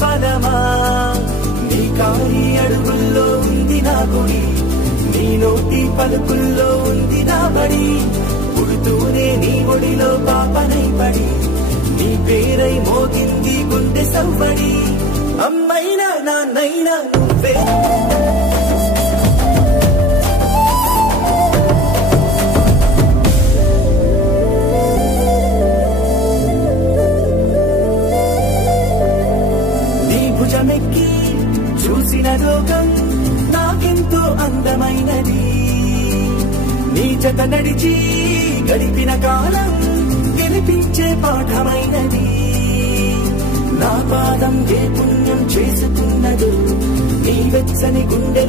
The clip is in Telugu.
బలమా నీ కాలి అడుగుల్లో ఉంది నా గుడి నీ నోటి పలుకుల్లో ఉంది నా బడి పుడుతూనే నీ ఒడిలో పాపనై పడి నీ పేరై మోగింది గుండె సవ్వడి అమ్మైనా నాన్నైనా నువ్వే భుజమెక్కి చూసిన లోకం నాకెంతో అందమైనది నీ జత నడిచి గడిపిన కాలం గెలిపించే పాఠమైనది నా పాదం ఏ పుణ్యం చేసుకున్నదో నీ వెచ్చని గుండెల